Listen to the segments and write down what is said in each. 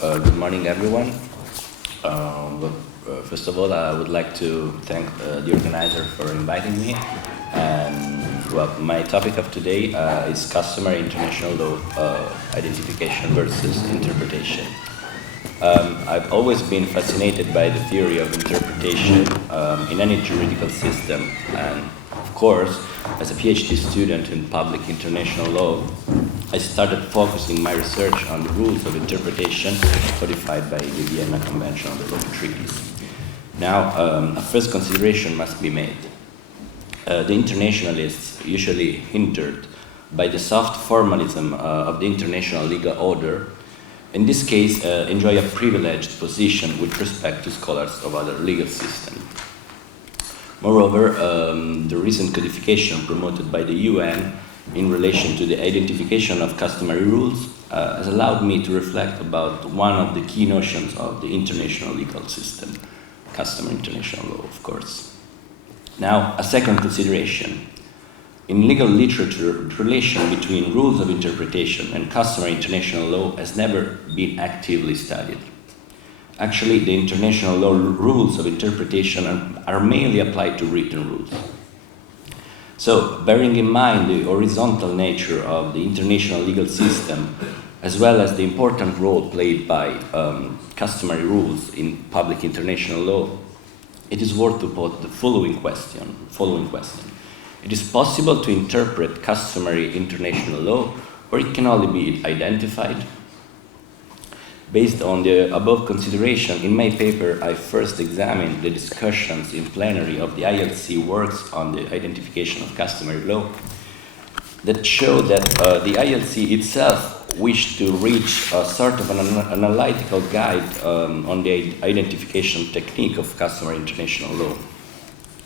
Good morning, everyone. First of all, I would like to thank the organizer for inviting me. And well, my topic of today is Customary International Law Identification versus Interpretation. I've always been fascinated by the theory of interpretation in any juridical system, and of course, as a PhD student in public international law, I started focusing my research on the rules of interpretation codified by the Vienna Convention on the Law of Treaties. Now, a first consideration must be made. The internationalists, usually hindered by the soft formalism of the international legal order, in this case enjoy a privileged position with respect to scholars of other legal systems. Moreover, the recent codification promoted by the UN in relation to the identification of customary rules has allowed me to reflect about one of the key notions of the international legal system, customary international law, of course. Now, a second consideration. In legal literature, the relation between rules of interpretation and customary international law has never been actively studied. Actually, the international law rules of interpretation are mainly applied to written rules. So, bearing in mind the horizontal nature of the international legal system, as well as the important role played by customary rules in public international law, it is worth to put the following question. It is possible to interpret customary international law, or it can only be identified? Based on the above consideration, in my paper I first examined the discussions in plenary of the ILC works on the identification of customary law that show that the ILC itself wished to reach a sort of an analytical guide on the identification technique of customary international law,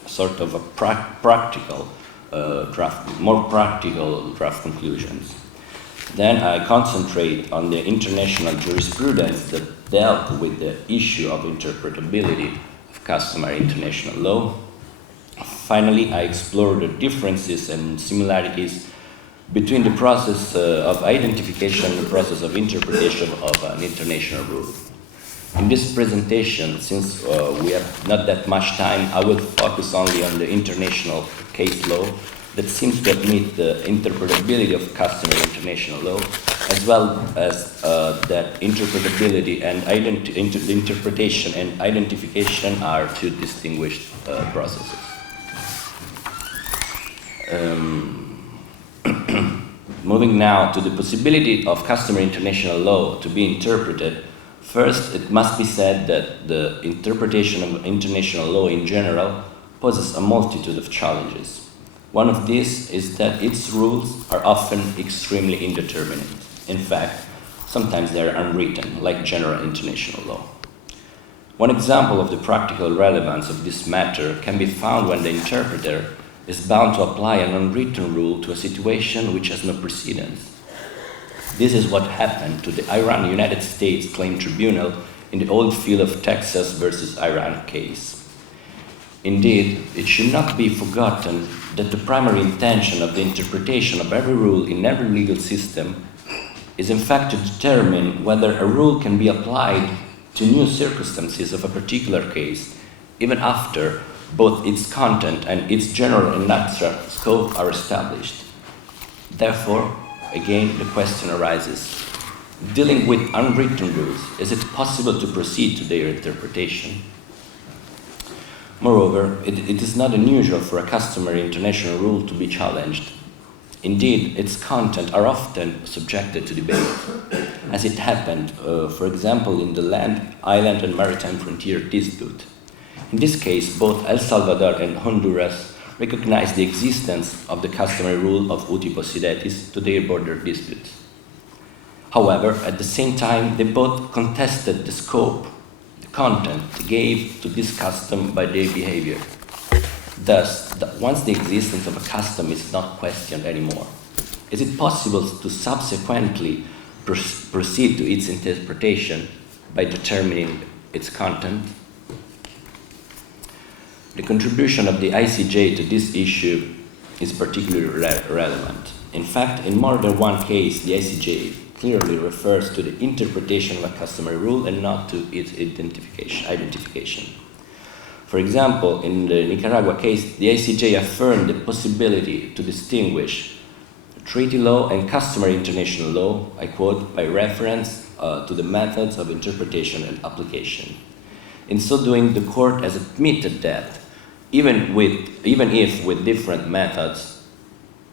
a sort of a more practical draft conclusions. Then I concentrate on the international jurisprudence that dealt with the issue of interpretability of customary international law. Finally, I explore the differences and similarities between the process of identification and the process of interpretation of an international rule. In this presentation, since we have not that much time, I will focus only on the international case law that seems to admit the interpretability of customary international law, as well as that interpretability and interpretation and identification are two distinguished processes. Moving now to the possibility of customary international law to be interpreted, first it must be said that the interpretation of international law in general poses a multitude of challenges. One of these is that its rules are often extremely indeterminate. In fact, sometimes they are unwritten, like general international law. One example of the practical relevance of this matter can be found when the interpreter is bound to apply an unwritten rule to a situation which has no precedence. This is what happened to the Iran-United States Claim Tribunal in the old field of Texas versus Iran case. Indeed, it should not be forgotten that the primary intention of the interpretation of every rule in every legal system is in fact to determine whether a rule can be applied to new circumstances of a particular case, even after both its content and its general and abstract scope are established. Therefore, again, the question arises, dealing with unwritten rules, is it possible to proceed to their interpretation? Moreover, it is not unusual for a customary international rule to be challenged. Indeed, its content are often subjected to debate, as it happened, for example, in the land, island, and maritime frontier dispute. In this case, both El Salvador and Honduras recognized the existence of the customary rule of uti possidetis to their border disputes. However, at the same time, they both contested the scope, content gave to this custom by their behavior. Thus, once the existence of a custom is not questioned anymore, is it possible to subsequently proceed to its interpretation by determining its content? The contribution of the ICJ to this issue is particularly relevant. In fact, in more than one case, the ICJ clearly refers to the interpretation of a customary rule and not to its identification. For example, in the Nicaragua case, the ICJ affirmed the possibility to distinguish treaty law and customary international law, I quote, by reference to the methods of interpretation and application. In so doing, the court has admitted that, even if with different methods,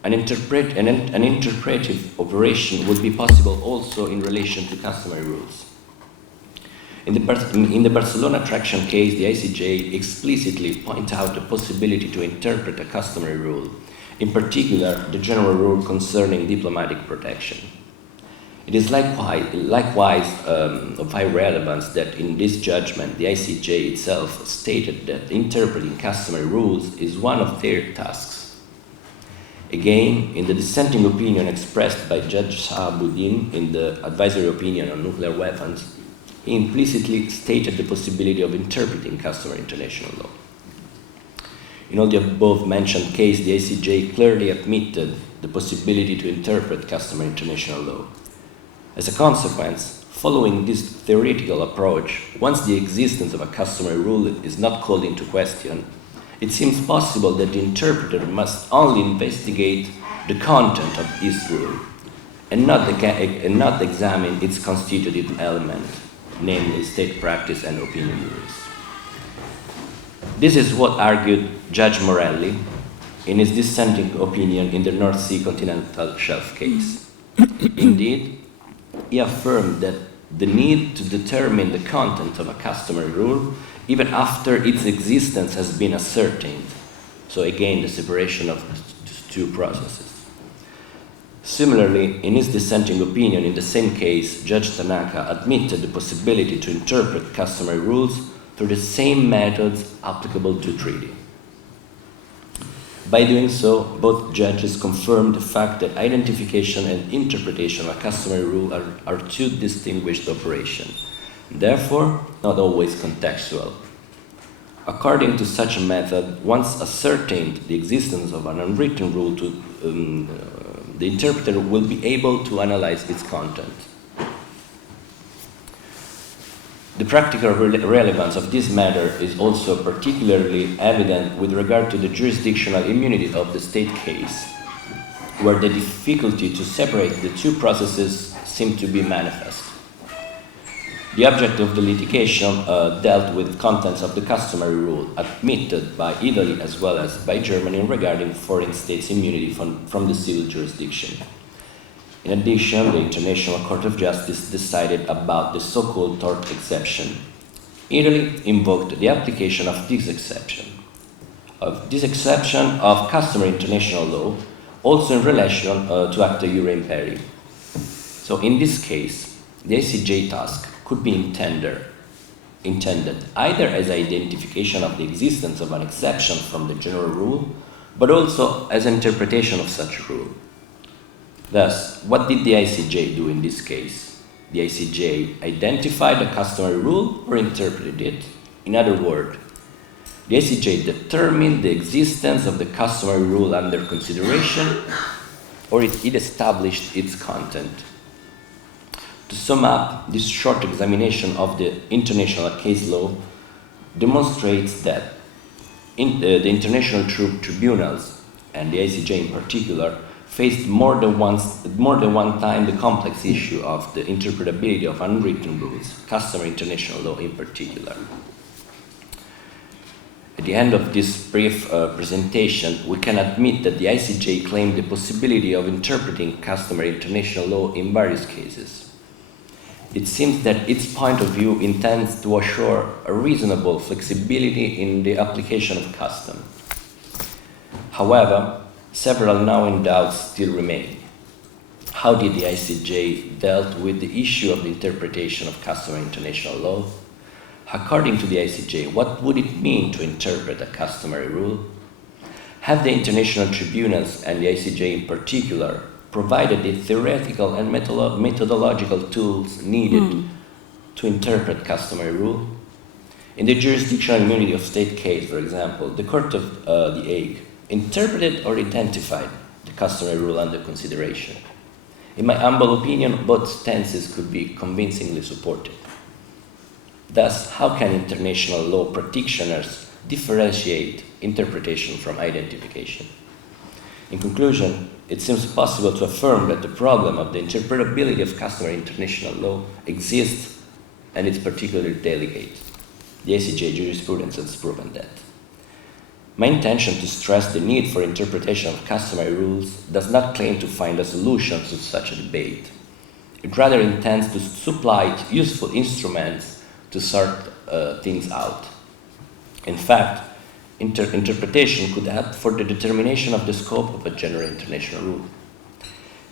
an interpretive operation would be possible also in relation to customary rules. In the Barcelona traction case, the ICJ explicitly pointed out the possibility to interpret a customary rule, in particular the general rule concerning diplomatic protection. It is likewise of high relevance that in this judgment the ICJ itself stated that interpreting customary rules is one of their tasks. Again, in the dissenting opinion expressed by Judge Sahabuddin in the advisory opinion on nuclear weapons, he implicitly stated the possibility of interpreting customary international law. In all the above-mentioned cases, the ICJ clearly admitted the possibility to interpret customary international law. As a consequence, following this theoretical approach, once the existence of a customary rule is not called into question, it seems possible that the interpreter must only investigate the content of his rule and not examine its constitutive element, namely state practice and opinion rules. This is what argued Judge Morelli in his dissenting opinion in the North Sea continental shelf case. Indeed, he affirmed that the need to determine the content of a customary rule even after its existence has been ascertained. So again, the separation of two processes. Similarly, in his dissenting opinion in the same case, Judge Tanaka admitted the possibility to interpret customary rules through the same methods applicable to treaty. By doing so, both judges confirmed the fact that identification and interpretation of a customary rule are two distinguished operations, therefore not always contextual. According to such a method, once ascertained the existence of an unwritten rule, the interpreter will be able to analyze its content. The practical relevance of this matter is also particularly evident with regard to the jurisdictional immunity of the state case, where the difficulty to separate the two processes seemed to be manifest. The object of the litigation dealt with contents of the customary rule admitted by Italy as well as by Germany regarding foreign states' immunity from the civil jurisdiction. In addition, the International Court of Justice decided about the so-called tort exception. Italy invoked the application of this exception of customary international law, also in relation to acta iure imperi. So in this case, the ICJ task could be intended either as identification of the existence of an exception from the general rule, but also as interpretation of such rule. Thus, what did the ICJ do in this case? The ICJ identified a customary rule or interpreted it. In other words, the ICJ determined the existence of the customary rule under consideration, or it established its content. To sum up, this short examination of the international case law demonstrates that the international tribunals, and the ICJ in particular, faced more than one time the complex issue of the interpretability of unwritten rules, customary international law in particular. At the end of this brief presentation, we can admit that the ICJ claimed the possibility of interpreting customary international law in various cases. It seems that its point of view intends to assure a reasonable flexibility in the application of custom. However, several gnawing doubts still remain. How did the ICJ dealt with the issue of the interpretation of customary international law? According to the ICJ, what would it mean to interpret a customary rule? Have the international tribunals, and the ICJ in particular, provided the theoretical and methodological tools needed to interpret customary rule? In the jurisdictional immunity of state case, for example, the Court of The Hague interpreted or identified the customary rule under consideration. In my humble opinion, both stances could be convincingly supported. Thus, how can international law practitioners differentiate interpretation from identification? In conclusion, it seems possible to affirm that the problem of the interpretability of customary international law exists, and it's particularly delicate. The ICJ jurisprudence has proven that. My intention to stress the need for interpretation of customary rules does not claim to find a solution to such a debate. It rather intends to supply useful instruments to sort things out. In fact, interpretation could help for the determination of the scope of a general international rule.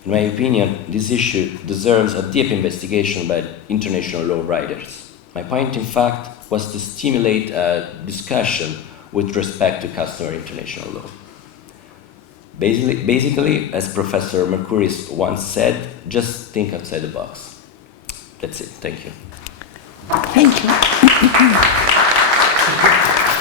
In my opinion, this issue deserves a deep investigation by international law writers. My point, in fact, was to stimulate a discussion with respect to customary international law. Basically, as Professor Mercouris once said, just think outside the box. That's it. Thank you. Thank you.